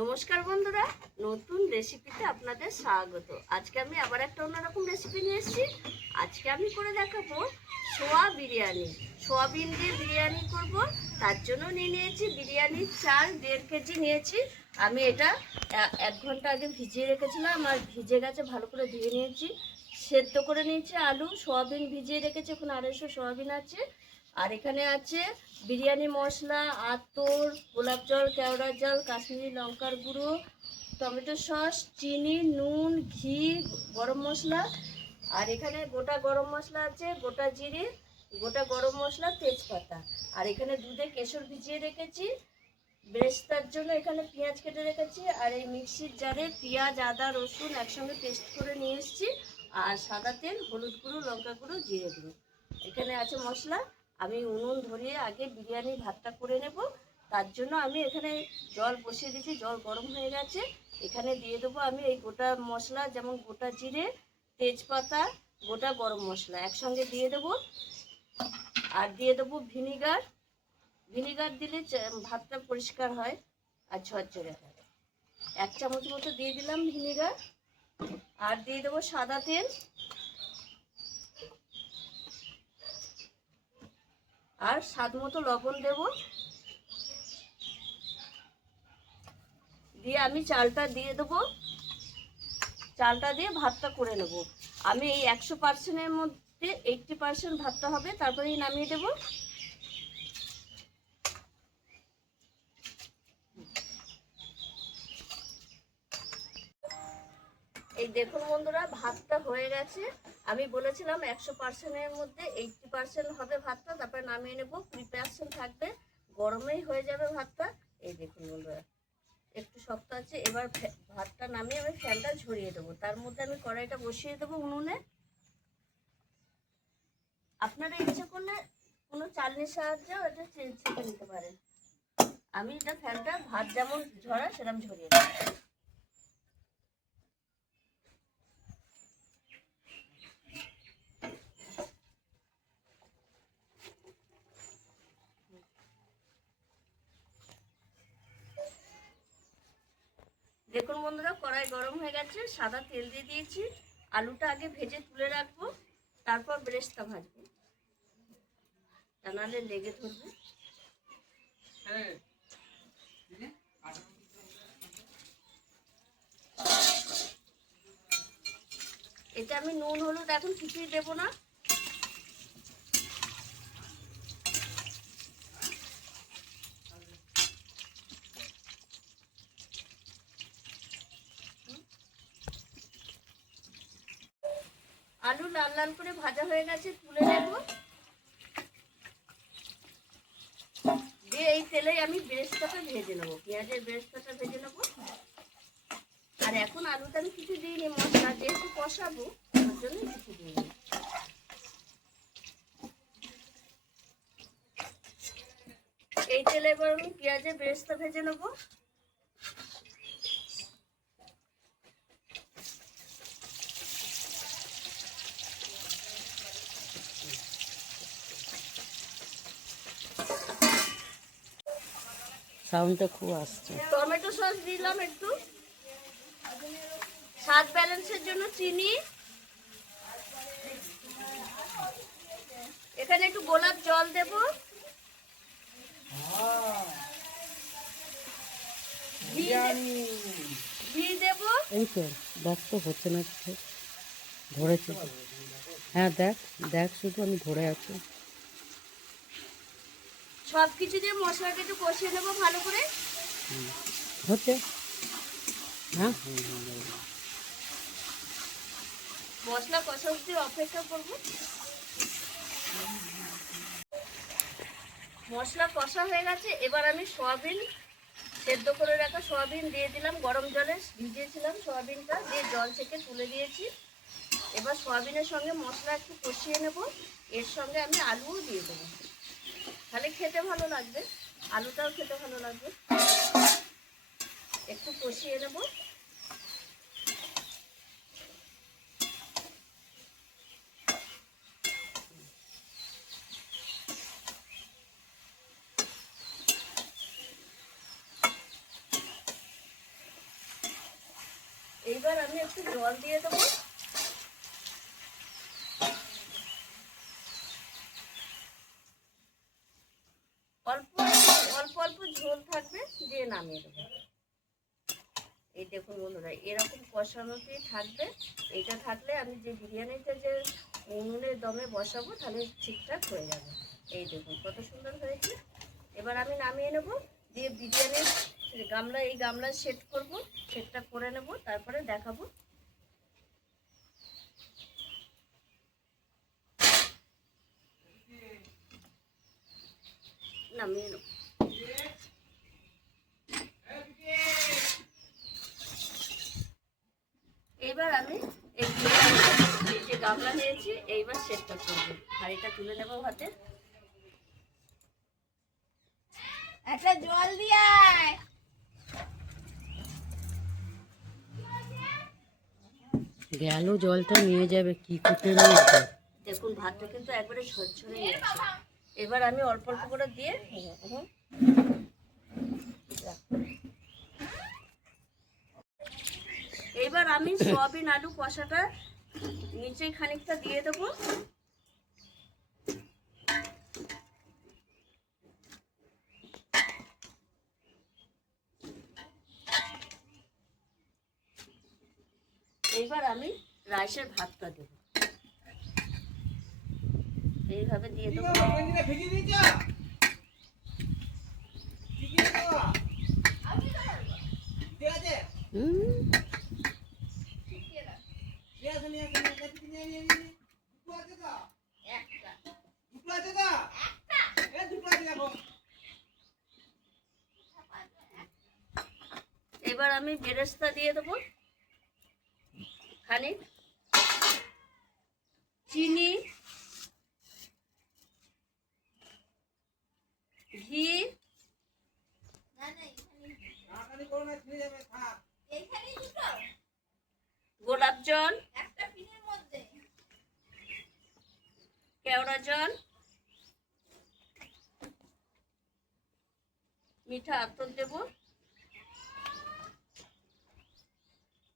নমস্কার বন্ধুরা, নতুন রেসিপিতে আপনাদের স্বাগত। আজকে আমি আবার একটা অন্যরকম রেসিপি নিয়ে এসেছি। আজকে আমি করে দেখাবো সোয়া বিরিয়ানি। সোয়াবিন দিয়ে বিরিয়ানি করব। তার জন্য নিয়েছি বিরিয়ানির চাল 1.5 কেজি নিয়েছি। আমি এটা 1 ঘন্টা আগে ভিজিয়ে রেখেছিলাম, আর ভিজে গেছে, ভালো করে ধুয়ে নিয়েছি। সেদ্ধ করে নিয়েছি আলু, সোয়াবিন ভিজিয়ে রেখেছি, এখন 250 সোয়াবিন আছে। আর এখানে আছে বিরিয়ানি মশলা, আতর, গোলাপ জল, কেওড়া জল, কাশ্মীরি লঙ্কার গুঁড়ো, টমেটো সস, চিনি, নুন, ঘি, গরম মশলা। আর এখানে গোটা গরম মশলা আছে, গোটা জিরে, গোটা গরম মশলা, তেজপাতা। আর এখানে দুধে কেশর ভিজিয়ে রেখেছি। বেরেস্তার জন্য এখানে পেঁয়াজ কেটে রেখেছি। আর এই মিক্সির জারে পেঁয়াজ, আদা, রসুন একসঙ্গে পেস্ট করে নিয়ে এসেছি। আর সাদা তেল, হলুদ গুঁড়ো, লঙ্কা গুঁড়ো, জিরে গুঁড়ো। এখানে আছে মশলা। আমি উনুন ধরিয়ে আগে বিরিয়ানি ভাতটা করে নেব। তার জন্য আমি এখানে জল বসিয়ে দিয়েছি, জল গরম হয়ে গেছে। এখানে দিয়ে দেবো আমি এই গোটা মশলা, যেমন গোটা জিরে, তেজপাতা, গোটা গরম মশলা একসঙ্গে দিয়ে দেবো। আর দিয়ে দেবো ভিনিগার। ভিনিগার দিলে ভাতটা পরিষ্কার হয় আর ঝরঝরে হয়। 1 চামচ মতো দিয়ে দিলাম ভিনিগার। আর দিয়ে দেবো সাদা তেল। আর স্বাদ মতো লবণ দেব। দিয়ে আমি চালটা দিয়ে দেবো। চালটা দিয়ে ভাতটা করে নেব। আমি এই 100%-এর মধ্যে 80% ভাতটা হবে, তারপরেই নামিয়ে দেবো। এই দেখুন বন্ধুরা, ভাতটা হয়ে গেছে। আমি বলেছিলাম 100%-এর মধ্যে 80% হবে ভাতটা, তারপরে নামিয়ে নেব। 20% থাকবে, গরমেই হয়ে যাবে ভাতটা। এই দেখুন বন্ধুরা, একটু শক্ত আছে। এবার ভাতটা নামিয়ে আমি ফ্যানটা ঝরিয়ে দেবো। তার মধ্যে আমি কড়াইটা বসিয়ে দেবো উনুনে। আপনারা ইচ্ছে করলে কোনো চালনির সাহায্যে এটা ছেঁকে নিতে পারেন। আমি এটা ফ্যানটা ভাত যেমন ঝরা সেরকম ঝরিয়ে দেবো। দেখুন বন্ধুরা, কড়াই গরম হয়ে গেছে, সাদা তেল দিয়ে দিয়েছি। আলুটা আগে ভেজে তুলে রাখবো, তারপর বেরেস্তা ভাজবো, তা নাহলে লেগে ধরবে। এটা আমি নুন হলুদ এখন কিছুই দেবো না। আলু লাল লাল করে ভাজা হয়ে গেছে, তুলে নেব। দিয়ে এই তেলেই আমি বেরেস্তাটা ভেজে নেবো, পেঁয়াজের বেরেস্তাটা ভেজে নেবো। আর এখন আলুটা আমি কিছু দিইনি, মশলা যেহেতু কষাবো তার জন্য কিছু দিইনি। এই তেলে এবার আমি পেঁয়াজের বেরেস্তা ভেজে নেবো। সাউন্ডটা খুব আসছে। টমেটো সস দিলাম একটু, স্বাদ ব্যালেন্সের জন্য চিনি। এখানে একটু গোলাপ জল দেব। ঘি দেব। এই তো দেখ, তো হচ্ছে না, ধরেছে তো। হ্যাঁ দেখ দেখ, শুধু আমি ধরে আছি। সব কিছু দিয়ে মশলাটা একটু কষিয়ে নেবো ভালো করে। হচ্ছে। হ্যাঁ, মশলা কষা অবধি অপেক্ষা করব। মশলা কষা হয়ে গেছে, এবার আমি সয়াবিন, সেদ্ধ করে রাখা সয়াবিন দিয়ে দিলাম। গরম জলে ভিজিয়েছিলাম সয়াবিনটা, দিয়ে জল থেকে তুলে দিয়েছি। এবার সয়াবিনের সঙ্গে মশলা একটু কষিয়ে নেব। এর সঙ্গে আমি আলুও দিয়ে দেবো, তাহলে খেতে ভালো লাগবে, আলুটাও খেতে ভালো লাগবে। একটু কষিয়ে নেব। এইবার আমি একটু জল দিয়ে দেবো। অল্প অল্প অল্প ঝোল থাকবে, দিয়ে নামিয়ে দেবো। এই দেখুন বন্ধুরা, এরকম কষানোতেই থাকবে। এইটা থাকলে আমি যে বিরিয়ানিটা যে উনুনের দমে বসাবো তাহলে ঠিকঠাক হয়ে যাবে। এই দেখুন কত সুন্দর হয়েছে। এবার আমি নামিয়ে নেব, দিয়ে বিরিয়ানির গামলা, এই গামলা সেট করব, সেটটা করে নেব, তারপরে দেখাবো। নামিয়ে নেব। এইবার আমি এই যে গামলা নিয়েছি, এইবার সেটটা করবো। হাঁড়িটা তুলে নেবো হাতে। একটা জল দিয়ে আয়। গেল, জলটা নিয়ে যাবে, কি করতে নিয়ে যাবে। দেখুন ভাতটা কিন্তু একবারে ঝরঝরে গেছে। এবার আমি অল্প অল্প করে দিয়ে এইবার আমি সয়াবিন আলু কষাটা নিচে খানিকটা দিয়ে দেবো। এইবার আমি রাইসের ভাতটা দেব, এইভাবে দিয়ে দেবো। এবার আমি বেরেস্তা দিয়ে দেবো, খানিক চিনি, ঘি, গোলাপ জল, কেওড়া জল, মিঠা আতর দেব।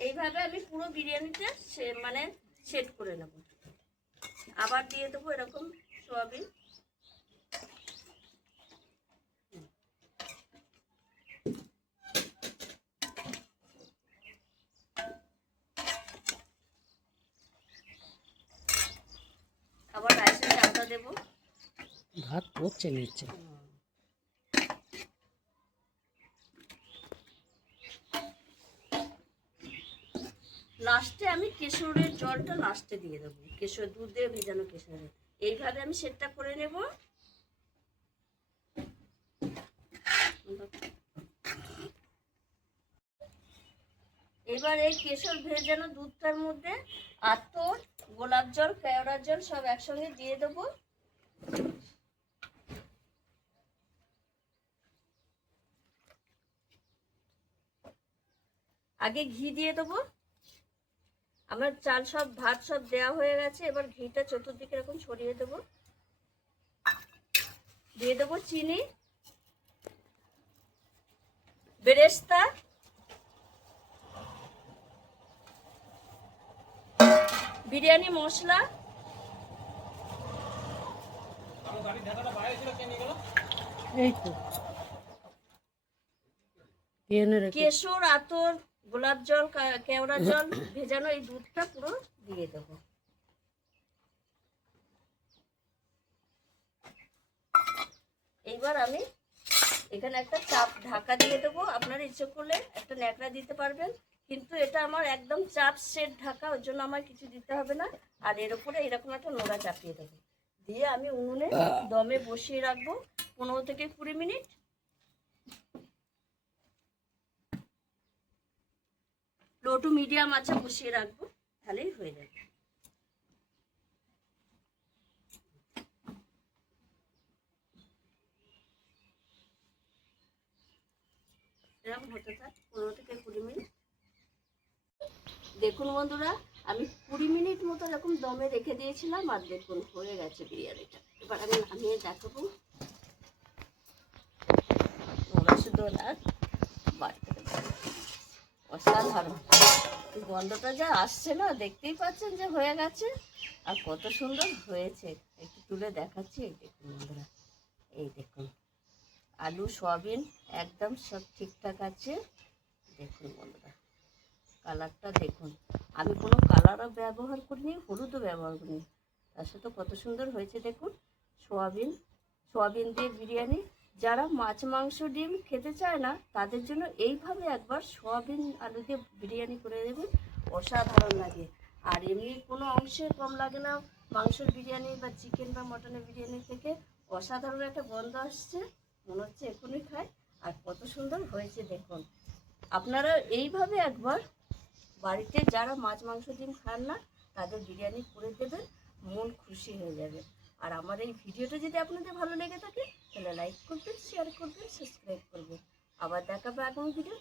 এইভাবে আমি পুরো বিরিয়ানিটা মানে সেট করে নেব। আবার দিয়ে দেবো এরকম সয়াবিন। আবার রাইসের চালটা দেবো। ভাত পড়ছে নিচে। লাস্টে আমি কেশরের জলটা লাস্টে দিয়ে দেবো, কেশর দুধ দিয়ে ভেজানো কেশরের। এইভাবে আমি সেটটা করে নেব। এবার এই কেশর ভেজানো দুধটার মধ্যে আতর, গোলাপ জল, কেওড়ার জল সব একসঙ্গে দিয়ে দেবো। আগে ঘি দিয়ে দেবো। আমার চাল সব ভাত সব দেওয়া হয়ে গেছে। এবার ঘিটা চতুর্দিকে এরকম ছড়িয়ে দেবো। দিয়ে দেবো চিনি, বেরেস্তা, বিরিয়ানি মশলা, এই তো কেশর, আতর, গোলাপ জল, কেওড়া জল ভেজানো এই দুধটা পুরো দিয়ে দেবো। এইবার আমি এখানে একটা চাপ ঢাকা দিয়ে দেবো। আপনারা ইচ্ছে করলে একটা ন্যাকড়া দিতে পারবেন, কিন্তু এটা আমার একদম চাপ সেট ঢাকা, ওর জন্য আমার কিছু দিতে হবে না। আর এর উপরে এরকম একটা নোড়া চাপিয়ে দেবো, দিয়ে আমি উনুনে দমে বসিয়ে রাখবো 15 থেকে 20 মিনিট। লো টু মিডিয়াম আঁচে বসিয়ে রাখবো, তাহলেই হয়ে যাবে। এরকম হতে থাক 15 থেকে 20 মিনিট। দেখুন বন্ধুরা, আমি 20 মিনিট মতো এরকম দমে রেখে দিয়েছিলাম, আর দেখুন হয়ে গেছে বিরিয়ানিটা। এবার আমি নামিয়ে দেখাবো। শুধু অসাধারণ। গন্ধটা যা আসছে না, দেখতেই পাচ্ছেন যে হয়ে গেছে। আর কত সুন্দর হয়েছে, একটু তুলে দেখাচ্ছি। এই দেখুন বন্ধুরা, এই দেখুন আলু সয়াবিন একদম সব ঠিকঠাক আছে। দেখুন বন্ধুরা, কালারটা দেখুন, আমি কোনো কালারও ব্যবহার করিনি, হলুদও ব্যবহার করিনি, তার সাথে কত সুন্দর হয়েছে দেখুন। সোয়াবিন দিয়ে বিরিয়ানি। যারা মাছ মাংস ডিম খেতে চায় না তাদের জন্য এইভাবে একবার সোয়াবিন আলু দিয়ে বিরিয়ানি করে দেবেন, অসাধারণ লাগে। আর এমনি কোনো অংশে কম লাগে না মাংসের বিরিয়ানি বা চিকেন বা মটনের বিরিয়ানি থেকে। অসাধারণ একটা গন্ধ আসছে, মনে হচ্ছে এখনই খাই। আর কত সুন্দর হয়েছে দেখুন। আপনারা এইভাবে একবার বাড়িতে যারা মাছ মাংস ডিম খান না তাদের বিরিয়ানি করে দেবেন, মন খুশি হয়ে যাবে। আর আমার এই ভিডিওটা যদি আপনাদের ভালো লেগে থাকে তাহলে লাইক করবেন, শেয়ার করবেন, সাবস্ক্রাইব করবেন। আবার দেখাবে আগামী ভিডিও।